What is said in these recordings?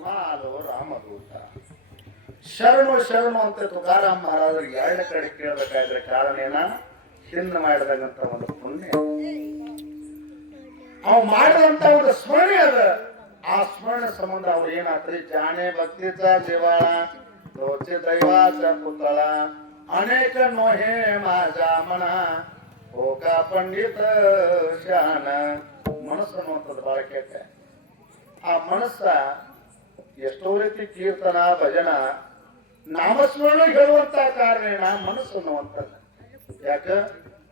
ಮಾಲು ರಾಮದೂತ ಶರಣು ಶರಣು ಅಂತ ತುಕಾರಾಮ್ ಮಹಾರಾಜರಿಗೆ ಎರಡನೇ ಕಡೆ ಕೇಳಬೇಕಾದ್ರೆ ಕಾರಣ ಏನ? ಹಿಂದೆ ಮಾಡಿದಂತ ಒಂದು ಪುಣ್ಯ. ಅವ್ ಮಾಡಿದಂತ ಒಂದು ಸ್ಮರಣೆ ಅದ. ಆ ಸ್ಮರಣೆ ಸಂಬಂಧ ಅವ್ರು ಏನಾತ್ರಿ ಜಾಣೆ ಭಕ್ತಿತ ದೇವಾಳ ದೋಚೆ ದೈವಾಚ ಪುತಳ ಅನೇಕ ನೋಹೆ ಮಾಜಾಮಣ ಹೋಗ ಪಂಡಿತ ಶಾನ. ಮನಸ್ಸು ಅನ್ನುವಂಥದ್ದು ಬಹಳ ಕೆಟ್ಟ. ಆ ಮನಸ್ಸ ಎಷ್ಟೋ ರೀತಿ ಕೀರ್ತನ ಭಜನ, ನಾಮಸ್ಮರಣ ಹೇಳುವಂತ ಕಾರಣ ಮನಸ್ಸು ಅನ್ನುವಂಥದ್ದು. ಯಾಕ?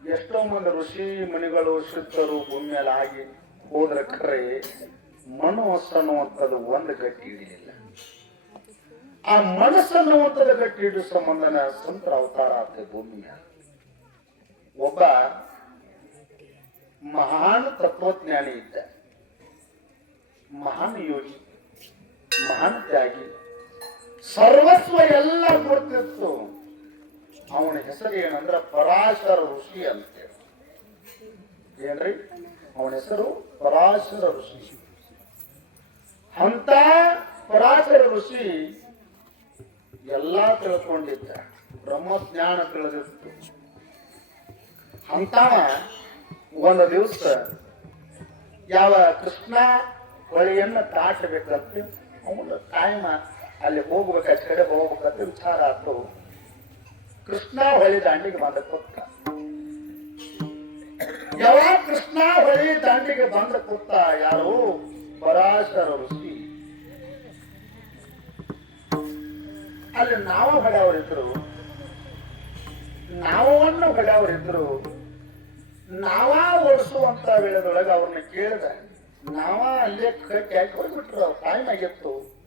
ಎಷ್ಟೋ ಮಂದಿ ಋಷಿ ಮುನಿಗಳು ಸಿದ್ಧರು ಭೂಮಿ ಮೇಲೆ ಆಗಿ ಹೋದ್ರ ಕರೆ ಮನಸ್ಸು ಅನ್ನುವಂಥದ್ದು ಒಂದು ಗಟ್ಟಿ ಹಿಡಿಯಿಲ್ಲ ಆ ಮನಸ್ಸು ಅನ್ನುವಂಥದ್ದು ಗಟ್ಟಿ ಹಿಡಿಯೋ ಸಂಬಂಧನ ಸಂತರ ಅವತಾರ ಆಗ್ತದೆ ಭೂಮಿ ಒಬ್ಬ ಮಹಾನ್ ತತ್ವಜ್ಞಾನಿ ಇದ್ದ. ಮಹಾನ್ ಯೋಗಿ. ಮಹಾನ್ ತ್ಯಾಗಿ ಸರ್ವಸ್ವ ಎಲ್ಲ ಕೊಡ್ತಿತ್ತು ಅವನ ಹೆಸರು ಏನಂದ್ರೆ ಪರಾಶರ ಋಷಿ ಅಂತೇಳಿ ಏನ್ರಿ? ಅವನ ಹೆಸರು ಪರಾಶರ ಋಷಿ. ಅಂತ ಪರಾಶರ ಋಷಿ ಎಲ್ಲಾ ತಿಳ್ಕೊಂಡಿದ್ದ. ಬ್ರಹ್ಮಜ್ಞಾನ ತಿಳಿದಿತ್ತು. ಅಂತ ಒಂದು ದಿವಸ ಯಾವ ಕೃಷ್ಣ ಹೊಳೆಯನ್ನ ದಾಟಬೇಕಂತ ಅವನ ಕಾಯಮ, ಅಲ್ಲಿ ಹೋಗ್ಬೇಕು, ಆ ಕಡೆ ಹೋಗ್ಬೇಕಂತ ವಿಚಾರ ಆತು ಕೃಷ್ಣ ಹೊಳಿ ದಾಂಡಿಗೆ ಬಂದ ಕೂತ ಯಾವಾಗ ಕೃಷ್ಣ ಹೊಳಿ ದಾಂಡಿಗೆ ಬಂದ ಕೂತ ಯಾರು? ಪರಾಶರ ಋಷಿ. ಅಲ್ಲಿ ನಾವು ಹೊಡೆಯವರಿದ್ರು ನಾವನ್ನು ಹೊಡೆಯವರಿದ್ರು ನಾವ ಓಡಿಸುವಂತ ವೇಳೆದೊಳಗೆ ಅವ್ರನ್ನ ಕೇಳಿದ. ನಾವ ಅಲ್ಲೇ ಕಟ್ಟಿ ಹೋಗ್ಬಿಟ್ರು ಟೈಮ್ ಆಗಿತ್ತು.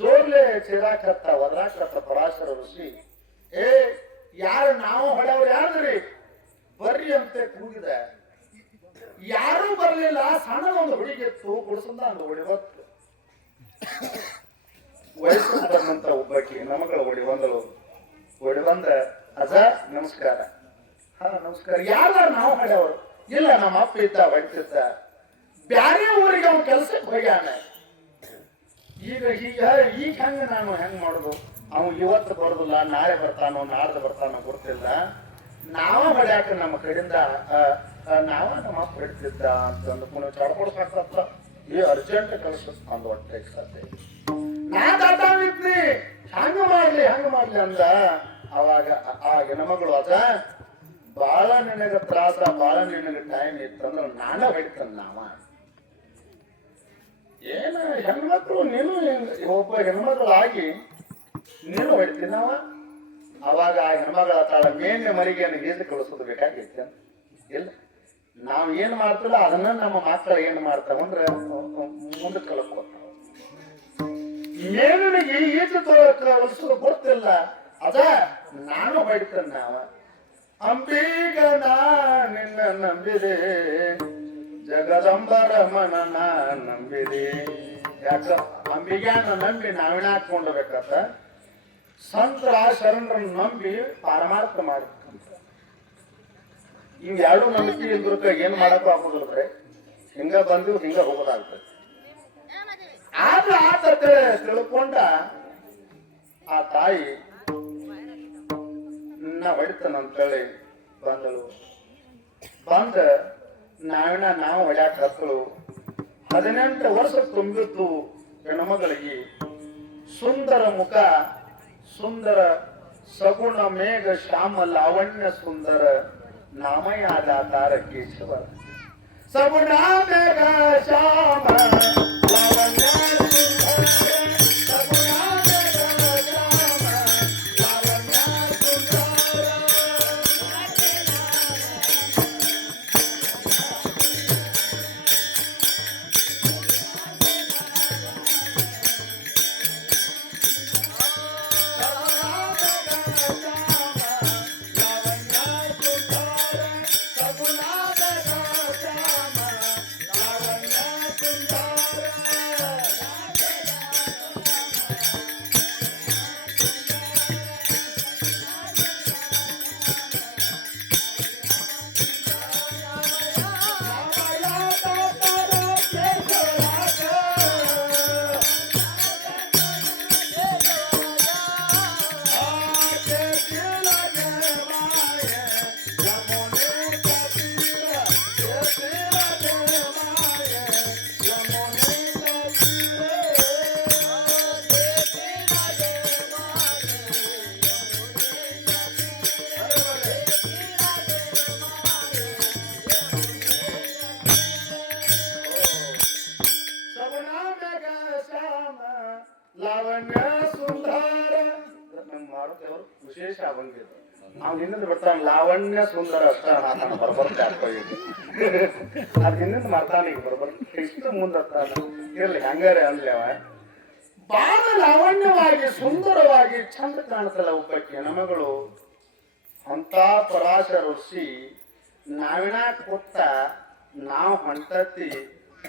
ಜೋರ್ಲೆ ಸೇರಾಕತ್ತ ಒದರಾಕತ್ತ ಪರಾಶರ ಋಷಿ, ಏ, ಯಾರು ನಾವು ಹೊಡೆಯವ್ರು ಯಾರ್ದ್ರಿ? ಬರ್ರಿ ಅಂತ ಕೂಗಿದ. ಯಾರೂ ಬರಲಿಲ್ಲ ಸಣ್ಣ ಒಂದು ಹುಡುಗಿತ್ತು ಗುಡಿಸಂದ ಒಂದು ಹೊಡಿವತ್ತು ವಯಸ್ಸು ಬಂದಂತ ಒಬ್ಬಾಕಿ, ನಮಗಳ ಹೊಡಿ ಬಂದಳು. ಹೊಡಿ ಬಂದ ಅಜ ನಮಸ್ಕಾರ. ಹಾ, ನಮಸ್ಕಾರ. ಯಾರ ನಾವು ಹೊಡೆಯವರು? ಇಲ್ಲ, ನಮ್ಮ ಅಪ್ಪ ಇದ್ದ ಹೊಡಿತಿದ್ದ ಬ್ಯಾರೆ ಊರಿಗೆ ಅವ್ನ ಕೆಲ್ಸಕ್ಕೆ ಹೋಗ್ಯಾನ. ಈಗ ಈಗ ಈಗ ಹೆಂಗ ನಾನು ಹೆಂಗ್ ಮಾಡುದು? ಅವ್ನು ಇವತ್ತು ಬರೋದಿಲ್ಲ, ನಾಳೆ ಬರ್ತಾನೋ, ನಾಡ್ದು ಬರ್ತಾನೋ ಗೊತ್ತಿಲ್ಲ. ನಾವ ಹೊಡ್ಯಾಕ ನಮ್ಮ ಕಡೆಯಿಂದ ನಾವ ನಮ್ಮ ಅಪ್ಪ ಹಿಡ್ತಿದ್ದ ಅಂತಂದು ಪುನಃ ಚಡ್ಕೊಡ್ಸಾಕ್ತ ಈ ಅರ್ಜೆಂಟ್ ಕಳ್ಸಂದು ಒಟ್ಟೆ ಸತ್ತೆ ನಾ ದಾಟಾವಿದ್ನಿ ಹಂಗ ಮಾಡ್ಲಿ ಹಂಗ ಮಾಡ್ಲಿ ಅಂದ. ಅವಾಗ, ಆ- ಹೆಣ್ಮಗಳು ಅದ, ಬಾಳ ನಿನಗ ತ್ರಾಸ, ಬಾಳ ನಿನಗ ಟೈಮ್ ಇತ್ತಂದ್ರ ನಾನ ಹೊಡಿತಂದ ನಾವ. ಏನ ಹೆಣ್ಮಕ್ಳು ನೀನು ಒಬ್ಬ ಹೆಣ್ಮಕ್ಳು ಆಗಿ ನೀನು ಹೊಡಿತೀನವ ಅವಾಗ ಆ ಹೆಣ್ಮಗಳ ತಾಳ ಮೇನ್ಯ ಮರಿಗೆ ಈಜು ಕಳಿಸೋದು ಬೇಕಾಗಿತ್ತು. ಇಲ್ಲ. ನಾವು ಏನ್ ಮಾಡ್ತೀವಲ್ಲ ಅದನ್ನ ನಮ್ಮ ಮಕ್ಕಳು ಏನ್ ಮಾಡ್ತಾವ ಅಂದ್ರೆ ಮುಂದೆ ಕಳ್ಕೋತಾವ. ಮೇಲಿನಿಗೆ ಈಜು ಕಲಿಸೋದು ಗೊತ್ತಿಲ್ಲ. ಅದ ನಾನು ಹೊಡಿತೇನೆ ನಾವ. ಅಂಬೀಗ ನಾ ನಿನ್ನ ನಂಬಿದೆ. ಜಗದಂಬರ ಮನನ ನಂಬಿದೆ. ಯಾಕ? ಅಂಬಿಗ್ಯಾನ ನಂಬಿ ನಾವಿನ ಹಾಕೊಂಡ್ಬೇಕತ್ತ ಸಂತರ ಶರಣರನ್ನ ನಂಬಿ ಪಾರಮಾರ್ಥ ಮಾಡ್ಬೇಕಂತ. ಇವ್ ಎರಡು ನಂಬಿಕೆ ಇಲ್ದ್ರಕ ಏನ್ ಮಾಡಕ್ಕೂ ಆಗುದಿಲ್ರಿ ಹಿಂಗ ಬಂದಿವ್ ಹಿಂಗ ಹೋಗೋದಾಗ್ತದೆ. ಆದ್ರೆ ಆತ ತಿಳ್- ತಿಳ್ಕೊಂಡ ಆ ತಾಯಿ ನಾ ಹೊಡಿತಾನಂತೇಳಿ ಬಂದಳು. ಬಂದ ನಾವಿನ ನಾವು ಒಳ್ಯಾಕ ಹತ್ತಳು. ಹದಿನೆಂಟು ವರ್ಷ ತುಂಬಿದ್ದು ಹೆಣ್ಮಗಳಿಗೆ. ಸುಂದರ ಮುಖ ಸುಂದರ ಸಗುಣ ಮೇಘ ಶ್ಯಾಮ ಲಾವಣ್ಯ ಸುಂದರ ನಾಮಯಾದ ತಾರಕೇಶ್ವರ. ಕೇಶವ ಸಗುಣ ಮೇಘ ಶ್ಯಾಮ ಲಾವಣ್ಯ ಸುಂದರ, ಅವ್ನು ಹಿಂದಿಂದ ಬಿಡ್ತಾನೆ, ಲಾವಣ್ಯ ಸುಂದರ ಅಷ್ಟ ನಾನು ಬರ್ಬರ್ತೆ ಅದ್ ಹಿಂದಿಂದ ಮಾಡ್ತಾನೆ ಈಗ ಬರ್ಬರ್, ಇಷ್ಟು ಮುಂದತ್ತಾನ ಇರ್ಲಿ, ಹಂಗಾರೆ ಅನ್ಲಿ ಅವ. ಲಾವಣ್ಯವಾಗಿ, ಸುಂದರವಾಗಿ, ಚಂದ ಕಾಣ್ತಲ್ಲ ಒಬ್ಬಕ್ಕೆ ನಮಗಳು ಅಂತ ಪರಾಶ ಋಷಿ, ನಾವಿನ ಕೊತ್ತ ನಾವು ಹೊಂಟತಿ,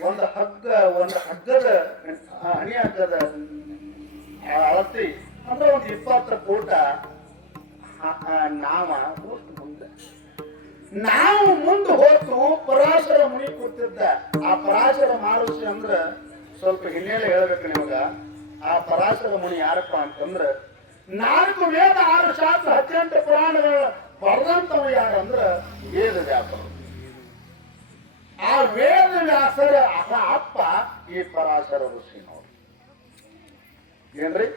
ಒಂದು ಹಗ್ಗ, ಒಂದು ಹಗ್ಗದ, ಹಣಿ ಹಗ್ಗದ ಅಳತಿ, ಅಂದ್ರೆ ಒಂದು ಇಪ್ಪತ್ತು ಆ ನಾವ ಹೋತು ಮುಂದೆ. ನಾವು ಮುಂದೆ ಹೋತು ಪರಾಶರ ಮುನಿ ಕೂತಿದ್ದ. ಆ ಪರಾಶರ ಮಾರುಷಿ ಅಂದ್ರ ಸ್ವಲ್ಪ ಹಿನ್ನೆಲೆ ಹೇಳ್ಬೇಕು ನಿಮಗ. ಆ ಪರಾಶರ ಮುನಿ ಯಾರಪ್ಪ ಅಂತಂದ್ರ ನಾಲ್ಕು ವೇದ ಆರು ಶಾಸ್ತ್ರ ಹದಿನೆಂಟು ಪುರಾಣಗಳ ಬರೆದಂತವ ಯಾರಂದ್ರ ವೇದ ವ್ಯಾಪಾರ ಆ ವೇದ ವ್ಯಾಸರ ಅಪ್ಪ ಈ ಪರಾಶರ ಋಷಿ ನೋಡಿ ಏನ್ರಿ?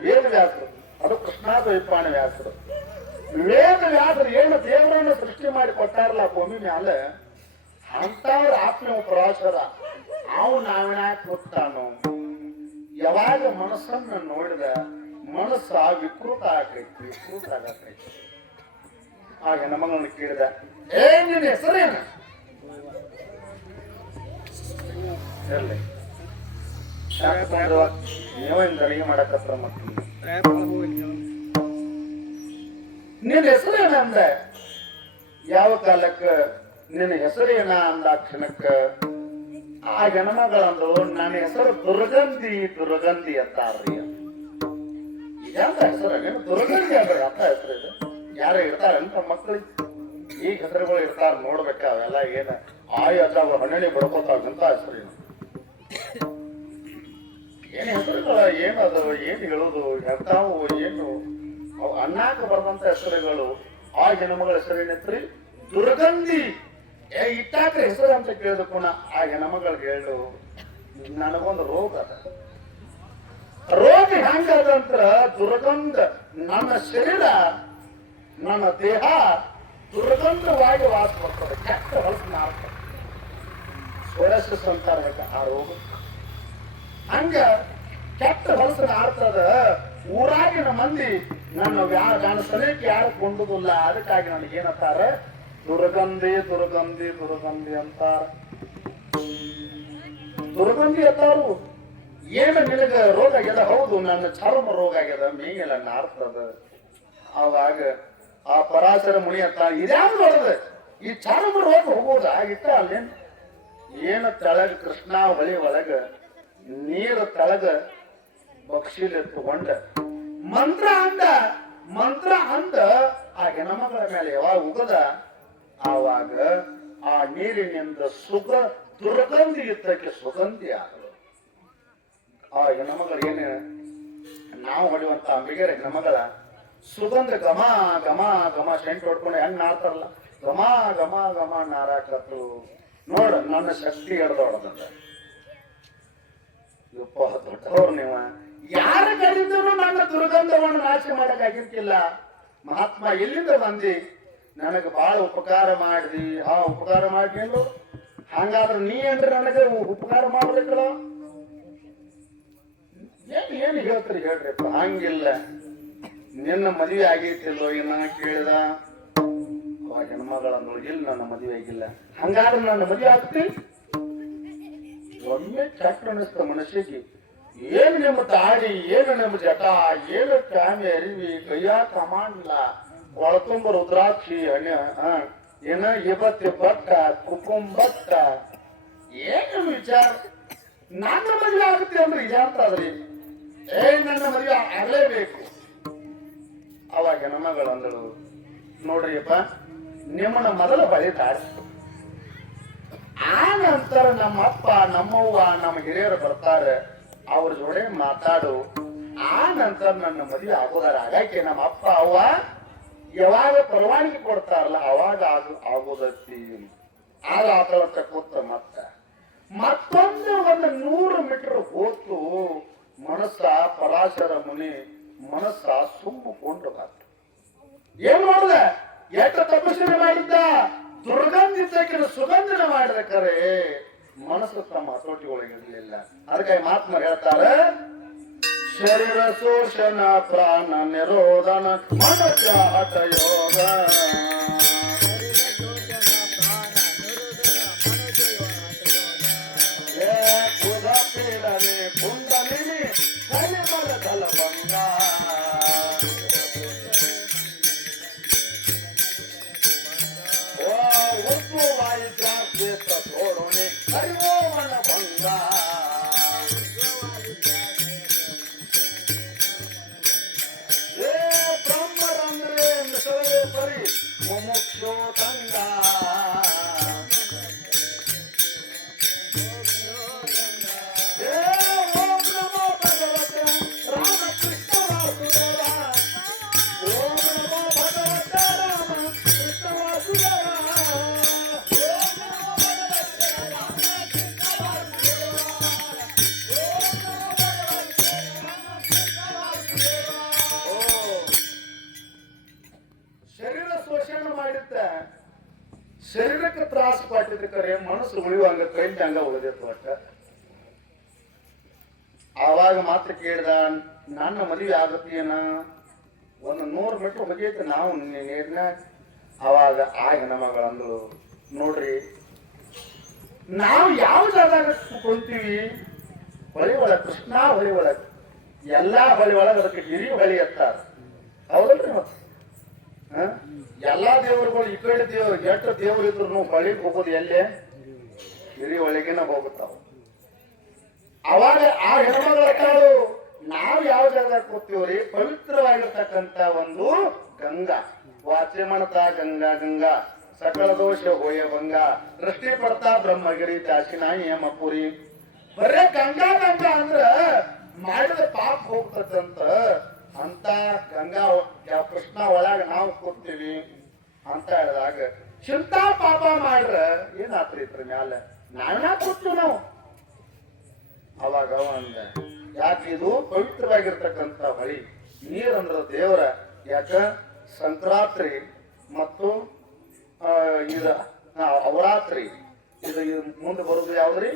ವೇದ ವ್ಯಾಸರು ಅದು ಕೃಷ್ಣಾದ್ವೈಪಾಣ ವ್ಯಾಸರು. ವೇದ ವ್ಯಾಸರು ಏನು ದೇವರನ್ನು ಸೃಷ್ಟಿ ಮಾಡಿ ಕೊಟ್ಟಾರಲ್ಲ ಭೂಮಿ ಮ್ಯಾಲ ಅಂತವ್ರ ಆತ್ಮ ಪರಾಶರ ಅವು ನಾವಿನ ಕೂತಾನು ಯಾವಾಗ ಮನಸ್ಸನ್ನ ನೋಡಿದ ಮನಸ್ಸ ವಿಕೃತ ಆಗೈತಿ ವಿಕೃತ ಆಗತೈತಿ. ಆಗ ನಮ್ಮನ್ನು ಕೇಳಿದ, ಏ, ನಿನ್ನ ಹೆಸರೇನು? ನೀವ ಹಿಂಗ ಅಡಿಗೆ ಮಾಡಕತ್ರ ಮತ್ತೆ ನಿನ್ನ ಹೆಸರೇನ ಅಂದ? ಯಾವ ಕಾಲಕ್ಕ? ನಿನ್ನ ಹೆಸರೇನ ಅಂದ ಕ್ಷಣಕ್ಕ? ಆ ಗಣಮಗಳಂದು ನನ್ನ ಹೆಸರು ದುರ್ಗಂಧಿ ದುರ್ಗಂಧಿ ಅಂತಾರ್ರಿ. ಇದಂತ ಹೆಸರು? ದುರ್ಗಂಧಿ ಅಂತ ಹೆಸರು ಇದು? ಯಾರು ಇರ್ತಾರ ಅಂತ ಮಕ್ಕಳಿಗೆ ಈಗ ಹೆಸರುಗಳು ಇರ್ತಾರ ನೋಡ್ಬೇಕ ಅವೆಲ್ಲ ಏನ. ಆಯ್ ಅದಾವ ಹಣ್ಣಿ ಬಡ್ಕೋತಾವಂತ ಹೆಸರು ಏನ್ ಹೆಸರುಗಳ ಏನದು ಏನು ಹೇಳೋದು ಎಂತಾವು ಏನು? ಅವು ಅನ್ನಾಕ ಬರೆದಂತ ಹೆಸರುಗಳು. ಆ ಹೆಣ್ಮಗಳ ಹೆಸರೇನೈತ್ರಿ ದುರ್ಗಂಧಿ. ಏ ಇಟ್ಟಾಕ್ರೆ ಹೆಸರು ಅಂತ ಕೇಳಿದ ಗುಣ ಆ ಹೆಣ್ಮಗಳಿಗೆ ಹೇಳು. ನನಗೊಂದು ರೋಗ ಅದ. ರೋಗ ಹೆಂಗದಂತ್ರ ದುರ್ಗಂಧ. ನನ್ನ ಶರೀರ, ನನ್ನ ದೇಹ ದುರ್ಗಂಧವಾಗಿ ವಾಸ ಬರ್ತದೆ ಕೆಟ್ಟ ಹೊಲಸು ಮಾಡ್ತದೆ. ಸೋರಸಿಸ್ ಅಂತಾರ ಆ ರೋಗ. ಹಂಗ ಕೆಟ್ಟ ಹೊಲಸರ ಆಡ್ತದ ಊರಾಗಿನ ಮಂದಿ ನನ್ನ ವ್ಯಾಳ ನನ್ನ ಸಲಕ್ಕೆ ಯಾರು ಕೊಂಡುದಿಲ್ಲ. ಅದಕ್ಕಾಗಿ ನನಗೆ ಏನಂತಾರ ದುರ್ಗಂಧಿ ದುರ್ಗಂಧಿ ದುರ್ಗಂಧಿ ಅಂತಾರ. ದುರ್ಗಂಧಿ ಅಂತಾರು ಏನು ನಿನಗ ರೋಗ ಆಗ್ಯದ? ಹೌದು, ನನ್ನ ಚರ್ಮ ರೋಗ ಆಗ್ಯದ. ಮೇಗೆಲ್ಲ ನಾರ್ತದ ಅವಾಗ ಆ ಪರಾಶರ ಮುನಿ ಅಂತ ಇದ್ಯಾವ್ದು ನೋಡದ ಈ ಚರ್ಮ ರೋಗ ಹೋಗೋದ ಆಗಿತ್ತ ಅಲ್ಲೇನ್? ಏನು ತೆಳಗ ಕೃಷ್ಣ ಹೊಳಿ ಒಳಗ ನೀರು ತಳಗ ಬಕ್ಷಿಲ್ ತಗೊಂಡ ಮಂತ್ರ ಅಂದ ಮಂತ್ರ ಅಂದ ಆ ಹೆಣ್ಮಗಳ ಮೇಲೆ ಯಾವಾಗ ಉಗದ? ಆವಾಗ ಆ ನೀರಿನಿಂದ ಸುಗ, ದುರ್ಗಂಧಿ ಇದ್ದಕ್ಕೆ ಸುಗಂಧಿ ಆಗಲು ಆ ಹೆಣ್ಮಗಳು ಏನು, ನಾವು ಹೊಡೆಯುವಂತ ಅಂಬಿಗೆರ ಹೆಣ್ಮಗಳ ಸುಗಂಧ ಗಮ ಘಮ ಘಮ ಸೆಂಟ್ ಹೊಡ್ಕೊಂಡು ಹೆಂಗ್ ನಾಡ್ತಾರಲ್ಲ ಘಮ ಘಮ ಘಮ ನಾರಾಕತ್ತು. ನೋಡ, ನನ್ನ ಶಕ್ತಿ ಹಿಡ್ದೊಡದಂತ ಯಪ್ಪ, ದೊಡ್ಡವ್ರು ನೀವ. ಯಾರ ಕರೆದಿದ್ರು ನನ್ನ ದುರ್ಗಂಧವನ್ನು ನಾಶ ಮಾಡಕ್ಕಾಗಿರ್ತಿಲ್ಲ. ಮಹಾತ್ಮ ಎಲ್ಲಿಂದ ಬಂದಿ? ನನಗೆ ಬಹಳ ಉಪಕಾರ ಮಾಡಿದಿ. ಆ ಉಪಕಾರ ಮಾಡ್ಕೊಂಡು ಹಂಗಾದ್ರೆ ನೀ ಅಂದ್ರೆ ನನಗೆ ಉಪಕಾರ ಮಾಡ್ಬೇಕಲ್ಲ? ಏನ್ ಏನ್ ಹೇಳ್ತೀರಿ ಹೇಳ್ರಿಪ್ಪ ಹಂಗಿಲ್ಲ. ನಿನ್ನ ಮದುವೆ ಆಗೈತಿಲ್ಲೋ ಏನ ಕೇಳಿದ? ಆ ನೋಡಿಲ್ಲ ನನ್ನ ಮದುವೆ ಆಗಿಲ್ಲ? ಹಂಗಾದ್ರೆ ನನ್ನ ಮದುವೆ ಆಗ್ತಿ? ಒಮ್ಮೆ ಚಕ್ರ ಅನಿಸ್ತ ಮನುಷ್ಯಗೆ ಏನು ನಿಮ್ಮ ತಾಡಿ ಏನು ನಿಮ್ಮ ಜಟ, ಏನು ಕಾಮಿ ಅರಿವಿ, ಕೈಯ ಕಮಾಂಡ್ಲ, ಒಳತುಂಬ ರುದ್ರಾಕ್ಷಿ ಹಣ್ಣ ಏನ ಇವತ್ತಿ ಬಟ್ಟ ಕುಕುಂಬಟ್ಟ ಏನು ವಿಚಾರ? ನನ್ನ ಮದುವೆ ಆಗುತ್ತೆ ಅಂದ್ರೆ ಇದಂತಾದ್ರಿ ಏ, ನನ್ನ ಮದುವೆ ಆಗಲೇಬೇಕು. ಅವಾಗ ನಮ್ಮಗಳು ಅಂದಳು ನೋಡ್ರಿಯಪ್ಪ ನಿಮ್ಮನ್ನ ಮೊದಲ ಬಳಿ ತಾಡಿಸ್ತು ಆ ನಂತರ ನಮ್ಮ ಅಪ್ಪ ನಮ್ಮವ್ವ, ನಮ್ಮ ಹಿರಿಯರು ಬರ್ತಾರೆ. ಅವ್ರ ಜೋಡೆ ಮಾತಾಡು. ಆ ನಂತರ ನನ್ನ ಮದುವೆ ಆಗೋದಾರ ಹಾಗಾಗಿ ನಮ್ಮ ಅಪ್ಪ ಅವ್ವ, ಯಾವಾಗ ಪರವಾನಗಿ ಕೊಡ್ತಾರಲ್ಲ, ಅವಾಗ ಅದು ಆಗೋದತ್ತಿ ಆಗ ಆತಳತ್ತ ಕೂತ ಮತ್ತ. ಮತ್ತೊಂದು ಒಂದು ನೂರು ಮೀಟರ್ ಹೋತು. ಮನಸ್ಸ ಪರಾಶರ ಮುನಿ, ಮನಸ್ಸ ಸುಮ್ಮಕೊಂಡು ಬಂತು ಏನ್ ಮಾಡ್ದ? ಎಷ್ಟು ತಪಸ್ಸು ಮಾಡಿದ್ದ? ದುರ್ಗಂಧಿತಕ್ಕಿನ ಸುಗಂಧನ ಕರೆ ಮನಸ್ಸು ತಮ್ಮ ಹತೋಟಿ ಒಳಗಿರ್ಲಿಲ್ಲ ಅದಕ್ಕೆ ಮಹಾತ್ಮ ಹೇಳ್ತಾರೆ, ಶರೀರ ಶೋಷಣ, ಪ್ರಾಣ ನಿರೋಧನ, ಮನಸ್ಸ ಹಠ ಯೋಗ ಕರೆ ಮನಸ್ಸು ಉಳಿಯುವಂಗ ಕೈಲಿ ಹಂಗ ಉಳಿದಿತ್ತು ಒಟ್ಟ ಆವಾಗ ಮಾತ್ರ ಕೇಳ್ದ, ನನ್ನ ಮದುವೆ ಆಗತ್ತೇನ? ಒಂದು ನೂರು ಮೀಟರ್ ಹೋಗೈತೆ ನಾವು ನೀರ್ನ. ಅವಾಗ ಆ ನಮಗಳಂದು ನೋಡ್ರಿ, ನಾವು ಯಾವ ಜಾಗದಾಗ ಕುಂತೀವಿ ಹೊಳಿ ಒಳಗ, ಕೃಷ್ಣ ಹೊಳಿ ಒಳಗ. ಎಲ್ಲಾ ಹೊಳಿ ಒಳಗ ಅದಕ್ಕೆ ಹಿರಿ ಹೊಳಿ ಎತ್ತಾರ. ಹೌದಲ್ರಿ ಮತ್ತೆ? ಎಲ್ಲಾ ದೇವರುಗಳು ಈ ಕಡೆ ದೇವ್ರು ಎಷ್ಟು ದೇವ್ರು ಇದ್ರು ಹೊಳಿಗೆ ಹೋಗೋದು ಎಲ್ಲೇ? ಹಿರಿ ಒಳಗಿನ ಹೋಗುತ್ತಾವ. ಅವಾಗ ಆ ಹೆಣ್ಮಗಳ ಕಾಳು ನಾವು ಯಾವ ಜಾಗ ಕೊಡ್ತೀವ್ರಿ? ಪವಿತ್ರವಾಗಿರ್ತಕ್ಕಂತ ಒಂದು ಗಂಗಾ. ವಾಚ್ಯ ಮಾಡ್ತಾ ಗಂಗಾ ಗಂಗಾ. ಸಕಲ ದೋಷ ಹೋಯ ಭಂಗ. ದೃಷ್ಟಿ ಪಡ್ತಾ ಬ್ರಹ್ಮಗಿರಿ ದಾಸಿನಾಯಿ ಯಮಪುರಿ ಬರೇ ಗಂಗಾ ಗಂಗಾ ಅಂದ್ರ ಮಾಡಿದ ಪಾಪ ಹೋಗ್ತದಂತ ಅಂತ ಗಂಗಾ ಕೃಷ್ಣ ಒಳಗ ನಾವು ಕೊಡ್ತೀವಿ ಅಂತ ಹೇಳಿದಾಗ ಚಿಂತಾ ಪಾಪ ಮಾಡ್ರ ಏನಾತ್ರಿ ಇದ್ರ ಮ್ಯಾಲ? ನಾವೇನ ಕೊಟ್ಟು ನಾವು. ಅವಾಗ ಅಂದ ಯಾಕೆ ಇದು ಪವಿತ್ರವಾಗಿರ್ತಕ್ಕಂಥ ಹೊಳಿ ನೀರಂದ್ರ ದೇವರ, ಯಾಕ ಸಂಕ್ರಾಂತಿ ಮತ್ತು ಇದ ಅವರಾತ್ರಿ, ಇದು ಮುಂದೆ ಬರುದು ಯಾವ್ದ್ರಿ?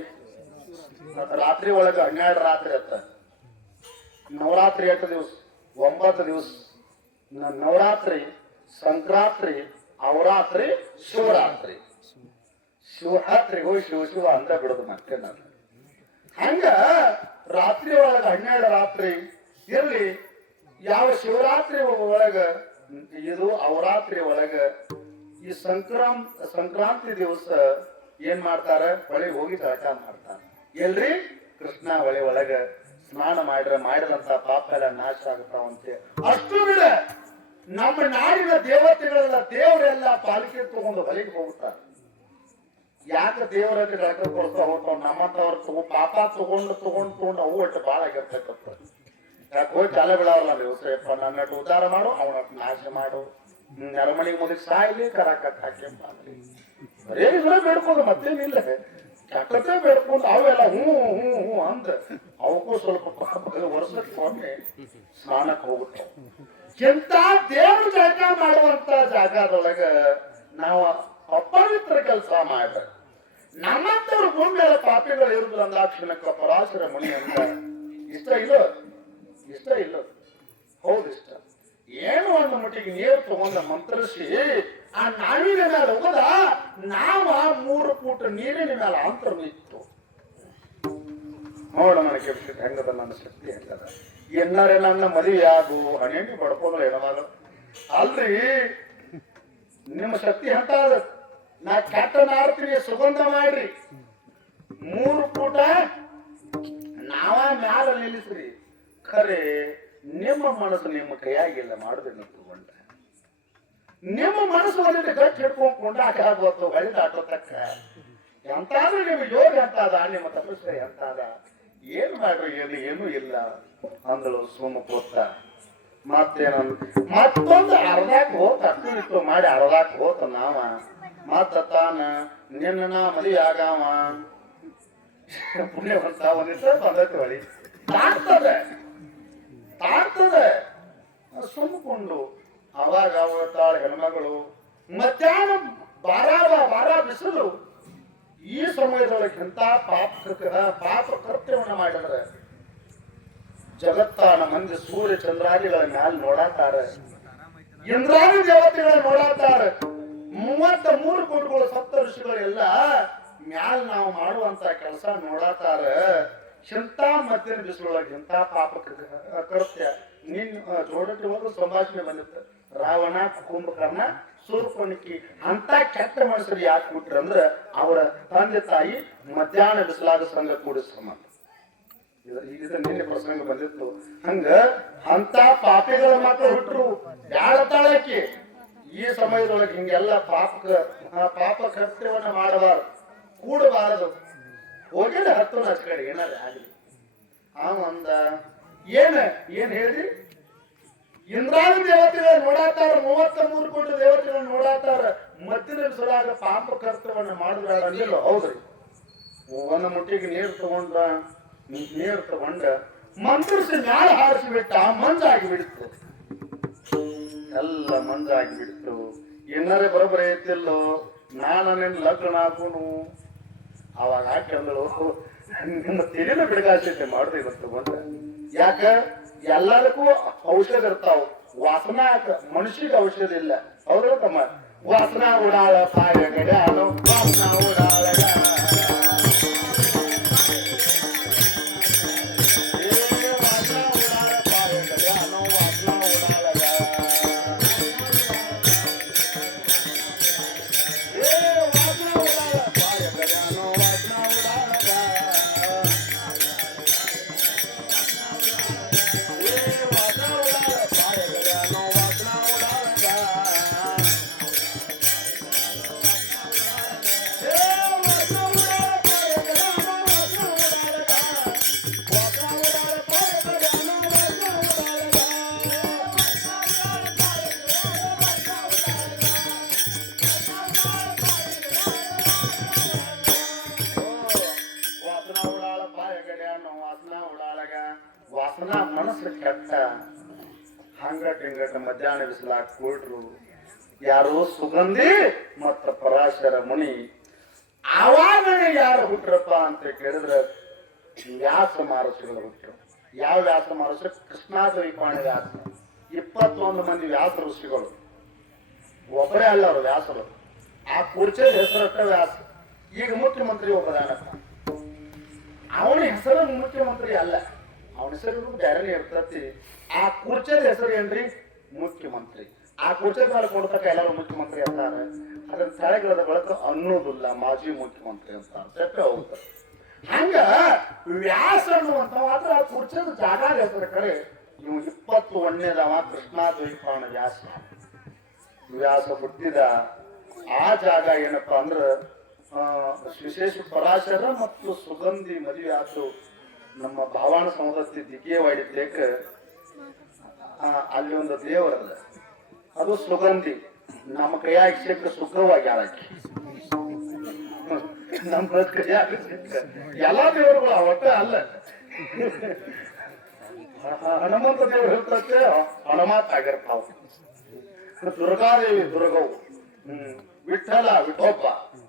ರಾತ್ರಿ ಒಳಗ ಹನ್ನೆರಡು ರಾತ್ರಿ ಅತ್ತ. ನವರಾತ್ರಿ ಎಷ್ಟು ದಿವಸ? ಒಂಬತ್ತು ದಿವಸ ನವರಾತ್ರಿ ಸಂಕ್ರಾಂತಿ ಅವರಾತ್ರಿ, ಶಿವರಾತ್ರಿ. ಶಿವರಾತ್ರಿ ಹೋಗಿ ಶಿವ ಶಿವ ಅಂದ ಬಿಡುದು ಮತ್ತೆ ನಾನು. ಹಂಗ ರಾತ್ರಿ ಒಳಗ ಹನ್ನೆರಡು ರಾತ್ರಿ ಇರ್ಲಿ, ಯಾವ ಶಿವರಾತ್ರಿ ಒಳಗ, ಇದು ಅವರಾತ್ರಿ ಒಳಗ ಈ ಸಂಕ್ರಾಂತ್ ಸಂಕ್ರಾಂತಿ ದಿವಸ ಏನ್ ಮಾಡ್ತಾರ? ಹೊಳಿ ಹೋಗಿ ಜಳಕ ಮಾಡ್ತಾರ. ಎಲ್ರಿ? ಕೃಷ್ಣ ಹೊಳೆ ಒಳಗ. ಸ್ನಾನ ಮಾಡ್ರ ಮಾಡಿದಂತ ಪಾಪ ನಾಶ ಆಗ್ತಾವಂತೆ ಅಷ್ಟು ಬಿಡ ನಮ್ಮ ನಾಡಿನ ದೇವತೆಗಳೆಲ್ಲ ದೇವರೆಲ್ಲ ಪಾಲಿಕೆ ತಗೊಂಡು ಹೊಲಿಗೆ ಹೋಗ್ತಾರೆ. ಯಾಕೆ ದೇವರ ಡಾಕ್ಟರ್ ಕೊಡ್ತಾ ಹೋಗ್ತಾವ ನಮ್ಮಂತವ್ರ ತಗೋ ಪಾಪ ತಗೊಂಡು ತಗೊಂಡು ತಗೊಂಡು ಅವು ಒಟ್ಟು ಬಾಳ ಆಗಿರ್ತಕ್ಕಂಥ ಯಾಕೆ ತಲೆ ಬಿಡಾವಲ್ಲ ವ್ಯವಸಾಯಪ್ಪ ನನ್ನ ಉದ್ಧಾರ ಮಾಡು ಅವನ ನಾಶ ಮಾಡು. ನೆರಮಣಿಗೆ ಮುಗಿಸಿ ಸಾಯ್ಲಿ, ಕರಾಕತ್ ಹಾಕಿ ಬರೇ ಬೇಡ್ಕೊಂಡು ಮತ್ತೇನಿಲ್ಲ ಚಕ್ಕತ್ತೆ ಬೇಡ್ಕೊಂಡು ಅವೆಲ್ಲ ಹ್ಞೂ ಹ್ಞೂ ಹ್ಞೂ ಅಂದ ಅವಕ್ಕೂ ಸ್ವಲ್ಪ ವರ್ಷಕ್ಕೆ ಒಮ್ಮೆ ಸ್ನಾನಕ್ಕೆ ಹೋಗುತ್ತೆ. ಎಂತ ದೇವ್ರ ಜಳಕ ಮಾಡುವಂತ ಜಾಗದೊಳಗ ನಾವು ಅಪವಿತ್ರ ಕೆಲಸ ಮಾಡ್ರ ನಮ್ಮಂತವ್ರ ಭೂಮಿಯ ಪಾಪಿಗಳು ಇರುದ್ರ ಅಂದಾಕ್ಷಣಕ್ಕ ಪರಾಶರ ಮುನಿ ಅಂತ ಇಷ್ಟ ಇಲ್ಲ? ಇಷ್ಟ ಇಲ್ಲ. ಹೌದು ಇಷ್ಟ. ಏನು ಒಂದು ಮಟ್ಟಿಗೆ ನೀರು ತಗೊಂಡ ಮಂತ್ರಿಸಿ, ಆ ನಾವಿನ ಮೇಲೆ ಹೋಗದ ನಾವ ಮೂರು ಫೂಟ್ ನೀರಿನ ಮೇಲೆ ಅಂತರ ನಿಂತು ನೋಡ ನನಗೆ ಹೆಂಗದ ನನ್ನ ಶಕ್ತಿ ಹೆಂಗದ ಎನ್ನರೆ ನನ್ನ ಮದುವೆ ಯಾಗು ಹಣೆಣ್ಣಿ ಏನವಾದ ಅಲ್ರಿ, ನಿಮ್ಮ ಶಕ್ತಿ ಹಂತ ನಾ ಕ್ಯಾಪ್ಟನ್ ಆಡ್ತೀನಿ ಸುಗಂಧ ಮಾಡ್ರಿ. ಮೂರು ಪೂಟ ನಾವ ಮ್ಯಾಲ ನಿಲ್ಲಿಸ್ರಿ. ಖರೆ ನಿಮ್ಮ ಮನಸ್ಸು ನಿಮ್ಮ ಕೈಯಾಗಿಲ್ಲ ಮಾಡುದು ನಿಂತ್ಕೊಂಡ ನಿಮ್ಮ ಮನಸ್ಸು ಒಂದಿಟ್ಟು ಗಟ್ಟಿ ಹಿಡ್ಕೊಂಡ್ ಕೊಂಡಾಕ ಆಗುವತ್ತು ಹೊಳಿ ದಾಟೋತಕ್ಕ ಎಂತಾದ್ರೂ ನಿಮ್ಮ ಯೋಗ ಎಂತಾದ, ನಿಮ್ಮ ತಪಸ್ಸೆ ಎಂತಾದ, ಏನ್ ಮಾಡ್ರಿ, ಏನು, ಏನೂ ಇಲ್ಲ ಅಂದಳು ಸುಮ್ಮ ಪೋತ್ತ ಮತ್ತೇನಂದ್ ಮತ್ತೊಂದು ಅರ್ಧಾಕ್ ಹೋತ ಅಷ್ಟು ಮಾಡಿ ಅರ್ಧಾಕ್ ಹೋತ ನಾವ. ಮತ್ತ ತಾನ, ನಿನ್ನ ನಾ ಮಲಿ ಆಗಾವ ಪುಣ್ಯ ಬರ್ತ ಒಂದಿಷ್ಟ ಬಂದೈತಿ ಹೊಳಿ. ತಾಡ್ತದೆ ತಾಡ್ತದೆ ಸುಮ್ಕೊಂಡು ಅವಾಗ ಅವತಾಳ ಹೆಣ್ಮಗಳು, ಮಧ್ಯಾಹ್ನ ಬಾರಾವ ಬಾರ ಬಿಸಿಲು, ಈ ಸಮಯದೊಳಗೆ ಎಂತ ಪಾಪ ಪಾಪ ಕೃತ್ಯವನ್ನು ಮಾಡಿದ್ರೆ ಜಗತ್ತಾನ ಮಂದಿ ಸೂರ್ಯ ಚಂದ್ರಾದಿಗಳ ಮ್ಯಾಲ ನೋಡಾತಾರೆ ಇಂದ್ರಾದಿ ದೇವತೆಗಳ ನೋಡಾತಾರ ಮೂವತ್ತ ಮೂರು ಕೋಟಿಗಳು ಸಪ್ತ ಋಷಿಗಳೆಲ್ಲ ಮ್ಯಾಲ ನಾವು ಮಾಡುವಂತ ಕೆಲಸ ನೋಡಾತಾರ ಇಂಥ ಮಧ್ಯದ ಬಿಸಿಲೊಳಗೆ ಇಂಥ ಪಾಪ ಕೃತ್ಯ? ನಿನ್ ಜೋಡಕ್ಕೆ ಹೋದ್ರು ಸಂಭಾಷಣೆ ಬಂದಿತ್ತು. ರಾವಣ, ಕುಂಭಕರ್ಣ ಸೂರ್ಪಣಿಕಿ ಅಂತ ಕೆಟ್ಟ ಮನುಷ್ಯರು ಯಾಕೆ ಬಿಟ್ರು ಅಂದ್ರ ಅವರ ತಂದೆ ತಾಯಿ ಮಧ್ಯಾಹ್ನ ಬಿಸಿಲಾದ ಸಂಘ ಕೂಡ ಸಂಬಂಧ ಈಗ ನಿನ್ನೆ ಪ್ರಸಂಗ ಬಂದಿತ್ತು. ಹಂಗ ಅಂತ ಪಾಪಿಗಳ ಮಾತ್ರ ಹುಟ್ರು. ಯಾರ ತಾಳಕ್ಕೆ? ಈ ಸಮಯದೊಳಗೆ ಹಿಂಗೆಲ್ಲ ಪಾಪ ಪಾಪ ಕೃತ್ಯವನ್ನ ಮಾಡಬಾರದು. ಕೂಡಬಾರದು. ಹೋಗಿಲ್ಲ ಹತ್ತು ಹತ್ತು ಕಡೆ ಏನಾರ ಆಗಲಿ. ಆ ಅಂದ ಏನ ಏನ್ ಹೇಳಿ ಇಂದ್ರಾದಿ ದೇವತೆಗಳು ನೋಡಾತಾರ ಮೂವತ್ತ ಮೂರು ಕೋಟಿ ದೇವತೆಗಳು ನೋಡಾತಾರ ಮತ್ತಿನ ಸುಲಾಗ ಪಾಪ ಕರ್ತವನ್ನ ಮಾಡಿದ್ರ ಅಂದಿಲ್ಲ. ಹೌದ್ರಿ. ಒಂದು ಮುಟ್ಟಿಗೆ ನೀರು ತಗೊಂಡ ನೀರು ತಗೊಂಡ ಮಂತ್ರಿಸಿ ಮ್ಯಾಲ ಹಾರಿಸಿ ಬಿಟ್ಟ ಮಂಜಾಗಿ ಬಿಡ್ತು ಎಲ್ಲ ಮಂಜಾಗಿ ಬಿಡ್ತು ಏನಾರೇ ಬರೋಬ್ಬರಿ ಐತಿಲ್ಲೋ ನಾನು ನಿನ್ನ ಲಗ್ನ ಹಾಕೋನು ಅವಾಗ ಹಾಕಿ ಅಂದಳು ನಿಮ್ಮ ತಿಳಿನ ಬಿಡಗಾಸೈತೆ ಮಾಡ್ರಿ ಇವತ್ತು ತಗೊಂಡ ಯಾಕ? ಎಲ್ಲದಕ್ಕೂ ಔಷಧ ಇರ್ತಾವ. ವಾಸನ ಮನುಷ್ಯಗೆ ಔಷಧ ಇಲ್ಲ. ಹೌದ್ರ ತಮ್ಮ ವಾಸನ ಉಡಾಳ ಪಾಯ ಗಡ್ಯಾಳು ವಾಸನ ಉಡಾಳ ವಾಸನ ಮನಸ್ಸು ಕೆಟ್ಟ ಹಂಗಟ್ ಹಿಂಗಟ್ ಮಧ್ಯಾಹ್ನ ಬಿಸಿಲಾಗ ಕೊಟ್ರು ಯಾರು ಸುಗಂಧಿ ಮತ್ತ ಪರಾಶರ ಮುನಿ. ಆವಾಗ ಯಾರು ಹುಟ್ರಪ್ಪ ಅಂತ ಕೇಳಿದ್ರೆ, ವ್ಯಾಸ ಮಹರ್ಷಿಗಳು ಹುಟ್ಟರು ಯಾವ ವ್ಯಾಸ ಮಹರ್ಷಿ? ಕೃಷ್ಣಾದ್ವೈಪಾಣ ವ್ಯಾಸ ಇಪ್ಪತ್ತೊಂದು ಮಂದಿ ವ್ಯಾಸ ಋಷಿಗಳು. ಒಬ್ಬರೇ ಅಲ್ಲ ಅವರು ವ್ಯಾಸರು. ಆ ಕುರ್ಚಿಯ ಹೆಸರಟ್ಟ ವ್ಯಾಸ. ಈಗ ಮುಖ್ಯಮಂತ್ರಿ ಒಬ್ಬದಾನಪ್ಪ ಅವನ ಹೆಸರು ಮುಖ್ಯಮಂತ್ರಿ ಅಲ್ಲ. ಅವನ ಹೆಸರು ಬೇರೆನೇ ಇರ್ತತಿ ಆ ಕುರ್ಚದ ಹೆಸರು ಏನ್ರಿ? ಮುಖ್ಯಮಂತ್ರಿ. ಆ ಕುರ್ಚದ ಮೇಲೆ ಕೊಡ್ತಕ್ಕ ಎಲ್ಲರೂ ಮುಖ್ಯಮಂತ್ರಿ ಅಂತಾರೆ. ಅದನ್ನ ಸ್ಥಳಗಳದ ಬಳಕ ಅನ್ನೋದಿಲ್ಲ ಮಾಜಿ ಮುಖ್ಯಮಂತ್ರಿ ಅಂತ ಸೆಪ್ಪೆ ಹೋಗುತ್ತೆ ಹಂಗ ವ್ಯಾಸ ಅನ್ನುವಂತ ಮಾತ್ರ ಆ ಕುರ್ಚದ ಜಾಗ ಹೆಸರು ಕಡೆ ಇವು ಇಪ್ಪತ್ತು ಒಂದನೇದವ ಕೃಷ್ಣಾದ್ವೈಪಾಣ ವ್ಯಾಸ. ವ್ಯಾಸ ಹುಟ್ಟಿದ ಆ ಜಾಗ ಏನಪ್ಪಾ ಅಂದ್ರ ಆ, ವಿಶೇಷ ಪರಾಶರ ಮತ್ತು ಸುಗಂಧಿ ಮದುವೆ ಆತು ನಮ್ಮ ಭಾವಾಣ ಸಂಸ್ಥೆ ದಿಗ್ಗೇವಾಡಿದ್ಲೇಕ ಅಲ್ಲಿ ಒಂದು ದೇವರದ ಅದು. ಸುಗಂಧಿ. ನಮ್ಮ ಕೈಯಾಗ ಸಿಕ್ಕ ಸುಖವಾಗಿ ಆಳಕ್ಕೆ ನಮ್ಮ ಕೈಯಾಗ ಎಲ್ಲಾ ದೇವರುಗಳು ಒಟ್ಟ ಅಲ್ಲ. ಹನುಮಂತ ದೇವರು ಹೇಳ್ತಕ್ಕೆ ಹನುಮಾತ್ ಆಗಿರ್ತಾವ ದುರ್ಗಾದೇವಿ ದುರ್ಗವು. ಹ್ಮ್. ವಿಠಲ ವಿಠೋಪ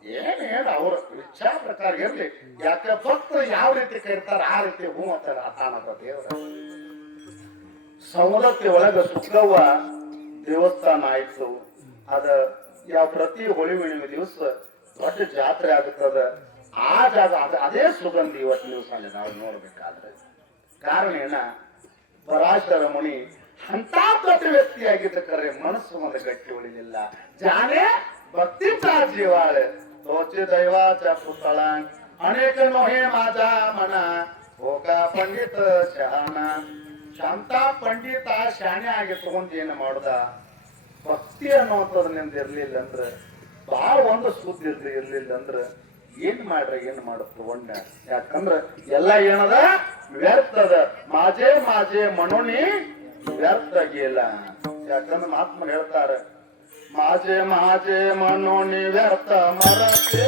ಏನ್ ಏನ್ ಅವ್ರ? ಇಚ್ಛಾ ಪ್ರಕಾರ ಇರ್ಲಿ. ಯಾಕೆ ಭಕ್ತರು ಯಾವ ರೀತಿ ಕರಿತಾರ ಆ ರೀತಿ ಹೂ ಅಂತಾರ ತಾನದ ದೇವರ. ಸಮುದ್ರಕ್ಕೆ ಒಳಗ ಸುಖವ್ವ ದೇವಸ್ಥಾನ ಆಯ್ತು. ಅದ ಯಾವ ಪ್ರತಿ ಹೋಳಿ ಹುಣ್ಣಿಮೆ ದಿವಸ ದೊಡ್ಡ ಜಾತ್ರೆ ಆಗುತ್ತದ ಆ ಜಾಗ ಅದ- ಸುಗಂಧಿ ಇವತ್ತು ದಿವಸ ನಾವು ನೋಡ್ಬೇಕಾದ್ರೆ. ಕಾರಣ ಏನ? ಪರಾಶರ ಮುನಿ ಅಂತ ದೊಡ್ಡ ವ್ಯಕ್ತಿಯಾಗಿದ್ದ ಕರೆ ಮನಸ್ಸು ಒಂದು ಗಟ್ಟಿ ಉಳಿಲಿಲ್ಲ. ಜಾನೆ ಭಕ್ತಿ ಜೀವಾಳ ತೋಚಿ दैवाच्या ಪುತ್ತಳ ಅನೇಕ नोहे माझा ಮನ ಹೋಗ ಪಂಡಿತ ಶಹಾನ ಶಾಂತಾ ಪಂಡಿತ ಶಾಣೆ ಆಗಿ ತಗೊಂಡು ಏನು ಮಾಡ್ದ? ಭಕ್ತಿ ಅನ್ನುವಂಥದ್ದು ನಿಮ್ದು ಇರ್ಲಿಲ್ಲ ಅಂದ್ರೆ, ಭಾಳ ಒಂದು ಸುದ್ದಿ ಇರ್ಲಿ ಇರ್ಲಿಲ್ಲ ಅಂದ್ರೆ ಏನ್ ಮಾಡ್ರಿ, ಏನ್ ಮಾಡ ತಗೊಂಡ ಯಾಕಂದ್ರ ಎಲ್ಲ ಏನದ? ವ್ಯರ್ಥದ. ಮಾಜೆ ಮಾಜೆ ಮನೋಣಿ ವ್ಯರ್ಥ ಆಗಿಲ್ಲ ಯಾಕಂದ್ರೆ ಮಹಾತ್ಮ ಹೇಳ್ತಾರ ಮಾಜೆ ಮಾಜೆ ಮನೋಣಿ ವ್ಯರ್ಥ ಮರತೆ